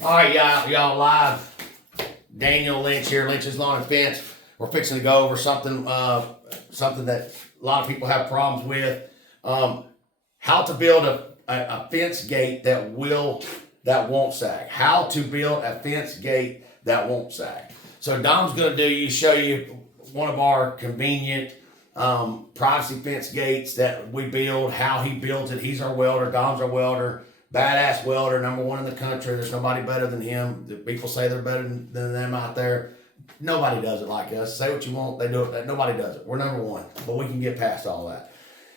All right, y'all live. Daniel Lynch here, Lynch's Lawn and Fence. We're fixing to go over something that a lot of people have problems with. How to build a fence gate that won't sag. How to build a fence gate that won't sag. So Dom's going to show you one of our convenient privacy fence gates that we build. How he builds it. He's our welder. Dom's our welder. Badass welder, #1 in the country. There's nobody better than him. The people say they're better than them out there. Nobody does it like us. Say what you want, they do it. Nobody does it. We're #1, but we can get past all that.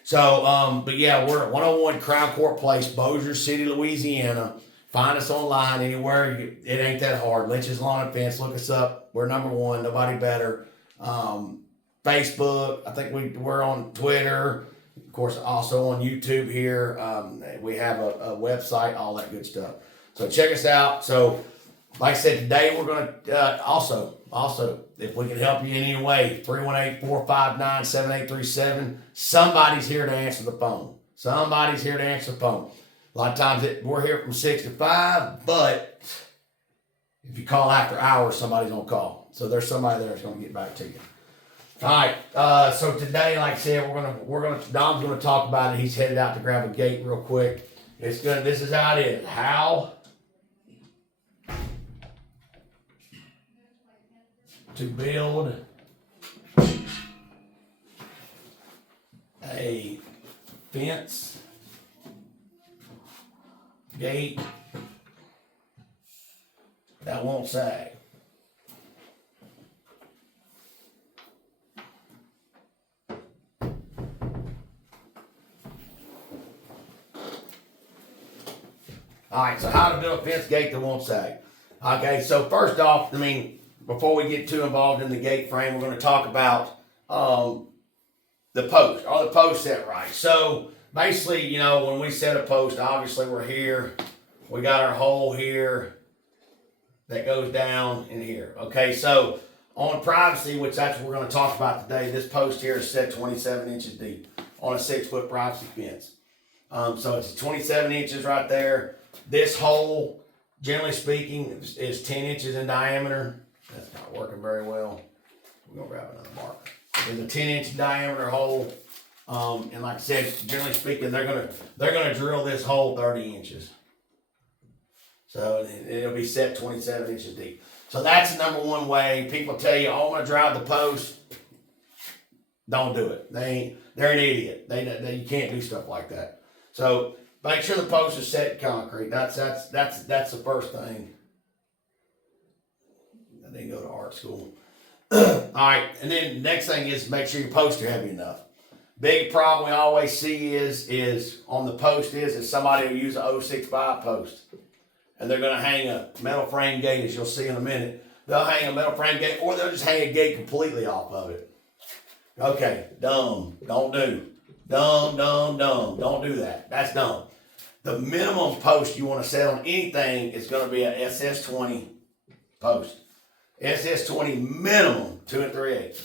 So, but yeah, we're at 101 Crown Court Place, Bossier City, Louisiana. Find us online anywhere. It ain't that hard. Lynch's Lawn and Fence. Look us up. We're #1. Nobody better. Facebook. I think we're on Twitter. Of course, also on YouTube here. We have a website, all that good stuff. So check us out. So, like I said, today we're going to also, if we can help you in any way, 318-459-7837. Somebody's here to answer the phone. Somebody's here to answer the phone. A lot of times we're here from 6 to 5, but if you call after hours, somebody's going to call. So there's somebody there that's going to get back to you. All right, so today, like I said, Dom's gonna talk about it. He's headed out to grab a gate real quick. This is how it is. How to build a fence gate that won't sag. All right, so how to build a fence gate that won't sag. Okay, so first off, before we get too involved in the gate frame, we're going to talk about the post. Are the posts set right? So basically, when we set a post, obviously we're here. We got our hole here that goes down in here. Okay, so on privacy, which that's what we're going to talk about today, this post here is set 27 inches deep on a 6-foot privacy fence. So it's 27 inches right there. This hole, generally speaking, is 10 inches in diameter. That's not working very well. We're gonna grab another marker. It's a 10-inch diameter hole, and like I said, generally speaking, they're gonna drill this hole 30 inches. So it'll be set 27 inches deep. So that's the #1 way. People tell you, "Oh, I'm gonna drive the post." Don't do it. They're an idiot. You can't do stuff like that. So make sure the post is set in concrete. That's the first thing. I didn't go to art school. All right, and then the next thing is make sure your posts are heavy enough. Big problem we always see is on the post is somebody will use an 065 post, and they're going to hang a metal frame gate, as you'll see in a minute. They'll hang a metal frame gate, or they'll just hang a gate completely off of it. Okay, dumb. Don't do. Dumb. Don't do that. That's dumb. The minimum post you want to set on anything is going to be an SS20 post. SS20 minimum 2 3/8.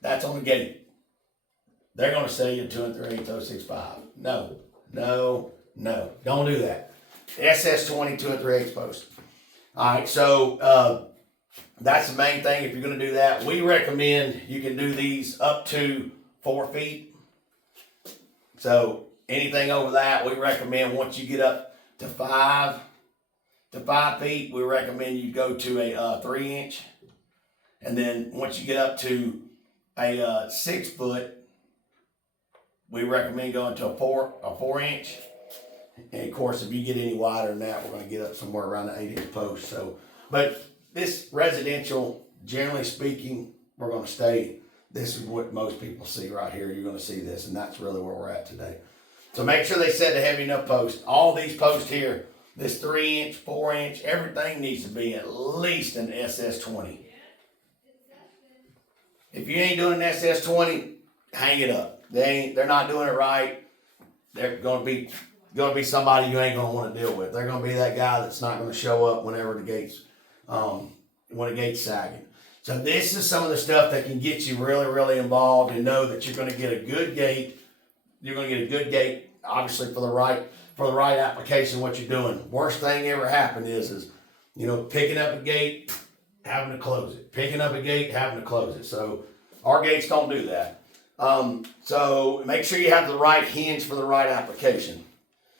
That's on the gate. They're going to say you 2 3/8 065. No. Don't do that. SS20 2 3/8 post. All right, so that's the main thing. If you're going to do that, we recommend you can do these up to 4 feet. So anything over that, we recommend once you get up to 5 feet, we recommend you go to a 3-inch. And then once you get up to a 6 foot, we recommend going to a 4-inch. And of course, if you get any wider than that, we're going to get up somewhere around the 8-inch post. So, but this residential, generally speaking, we're going to stay. This is what most people see right here. You're going to see this, and that's really where we're at today. So make sure they set a heavy enough post. All these posts here, this 3-inch, 4-inch, everything needs to be at least an SS20. If you ain't doing an SS20, hang it up. They're not doing it right. They're going to be somebody you ain't going to want to deal with. They're going to be that guy that's not going to show up whenever the gate's sagging. So this is some of the stuff that can get you really, really involved and know that you're going to get a good gate. You're going to get a good gate, obviously for the right for the right application, what you're doing. Worst thing ever happened is picking up a gate, having to close it. Picking up a gate, having to close it. So our gates don't do that. So make sure you have the right hinge for the right application.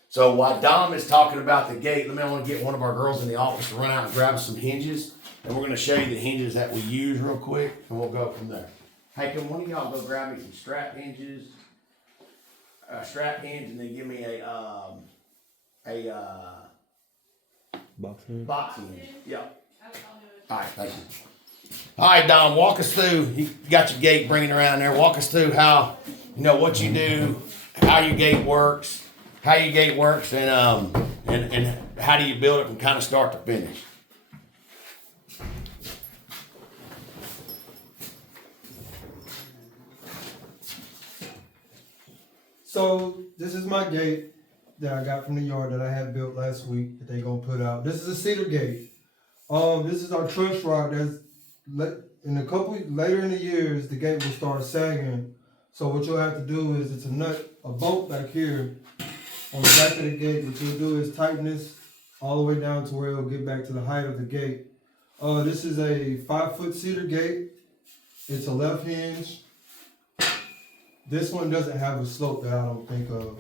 So while Dom is talking about the gate, I want to get one of our girls in the office to run out and grab some hinges. And we're going to show you the hinges that we use real quick, and we'll go from there. Hey, can one of y'all go grab me some strap hinges? Strap hinge, and then give me a box hinge. Box hinge. Yeah. All right, thank you. All right, Dom, walk us through. You got your gate bringing around there. Walk us through how, what you do, how your gate works, and how do you build it from kind of start to finish. So this is my gate that I got from the yard that I had built last week that they gonna put out. This is a cedar gate. This is our truss rod. In a couple later in the years, the gate will start sagging. So what you'll have to do is it's a bolt back here on the back of the gate. What you'll do is tighten this all the way down to where it'll get back to the height of the gate. This is a 5-foot cedar gate. It's a left hinge. This one doesn't have a slope that I don't think of.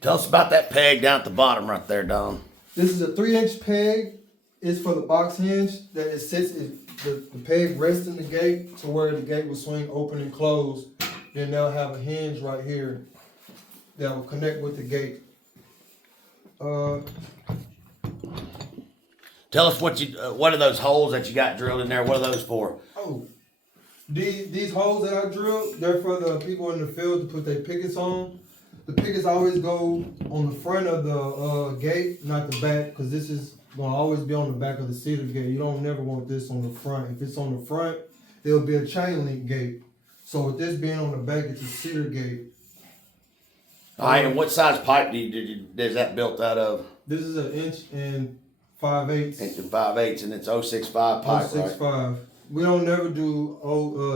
Tell us about that peg down at the bottom right there, Dom. This is a 3-inch peg. It's for the box hinge that it sits. The peg rests in the gate to where the gate will swing open and close. Then they'll have a hinge right here that will connect with the gate. Tell us what are those holes that you got drilled in there? What are those for? Oh, these holes that I drilled, they're for the people in the field to put their pickets on. The pickets always go on the front of the gate, not the back, because this is gonna always be on the back of the cedar gate. You don't never want this on the front. If it's on the front, there'll be a chain link gate. So with this being on the back, it's a cedar gate. All right, and what size pipe is that built out of? This is 1 inch and 5/8. Inch and 5/8, and it's 065 pipe, 065. right? We don't never do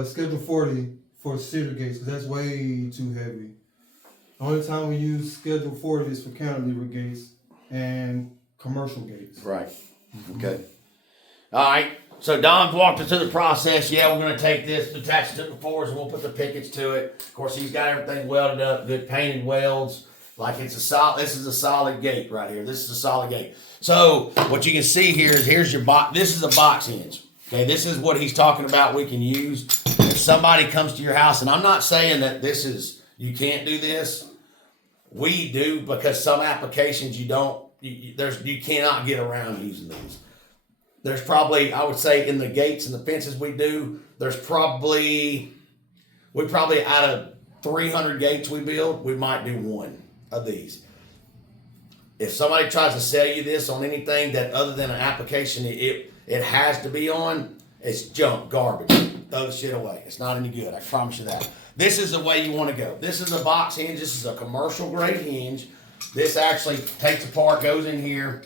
Schedule 40 for cedar gates because that's way too heavy. The only time we use Schedule 40 is for cantilever gates and commercial gates. Right. Okay. All right. So Don's walked us through the process. Yeah, we're going to take this, attach it to the floors, and we'll put the pickets to it. Of course, he's got everything welded up, good painted welds. Like it's a solid. This is a solid gate right here. This is a solid gate. So what you can see here is here's your box. This is a box hinge. Okay, this is what he's talking about. We can use if somebody comes to your house, and I'm not saying that you can't do this. We do because some applications you cannot get around using these. There's probably, I would say, in the gates and the fences we do, we probably out of 300 gates we build, we might do one of these. If somebody tries to sell you this on anything that other than an application it has to be on, it's junk, garbage. Throw the shit away. It's not any good. I promise you that. This is the way you want to go. This is a box hinge. This is a commercial grade hinge. This actually takes apart, goes in here.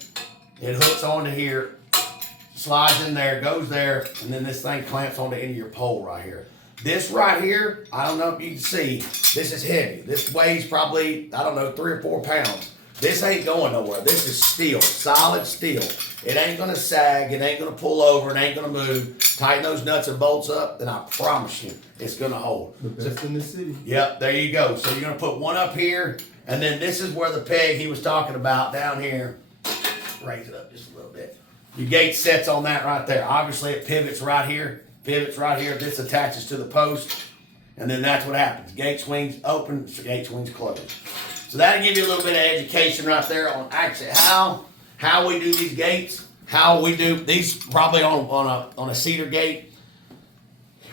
It hooks onto here, slides in there, goes there, and then this thing clamps onto the end of your pole right here. This right here, I don't know if you can see, this is heavy. This weighs probably, 3 or 4 pounds. This ain't going nowhere. This is steel, solid steel. It ain't gonna sag, it ain't gonna pull over, it ain't gonna move. Tighten those nuts and bolts up, and I promise you, it's gonna hold. The best in the city. Yep, there you go. So you're gonna put one up here, and then this is where the peg he was talking about down here. Raise it up just a little bit. Your gate sets on that right there. Obviously it pivots right here. This attaches to the post, and then that's what happens. Gate swings open, gate swings closed. So that'll give you a little bit of education right there on actually how we do these gates, how we do these probably on a cedar gate.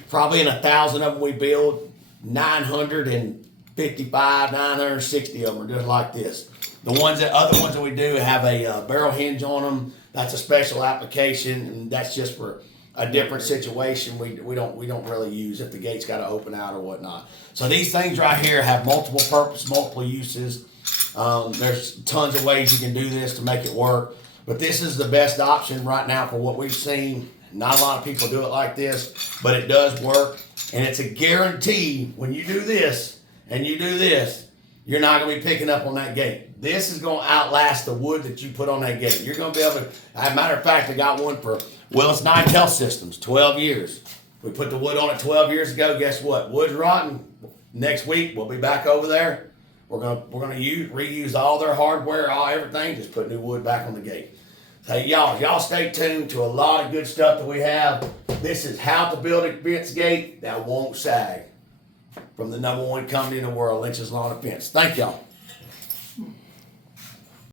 Probably in 1,000 of them we build, 955, 960 of them are just like this. The other ones that we do have a barrel hinge on them. That's a special application, and that's just for a different situation. We don't really use if the gate's got to open out or whatnot. So these things right here have multiple purpose, multiple uses. There's tons of ways you can do this to make it work, but this is the best option right now for what we've seen. Not a lot of people do it like this, but it does work, and it's a guarantee when you do this and you do this, you're not gonna be picking up on that gate. This is gonna outlast the wood that you put on that gate. You're gonna be able to, as a matter of fact, I got one for Willis Knight Health Systems, 12 years. We put the wood on it 12 years ago. Guess what? Wood's rotten. Next week we'll be back over there. We're gonna reuse all their hardware, all everything. Just put new wood back on the gate. Hey y'all stay tuned to a lot of good stuff that we have. This is how to build a fence gate that won't sag. From the #1 company in the world, Lynch's Lawn and Fence. Thank y'all.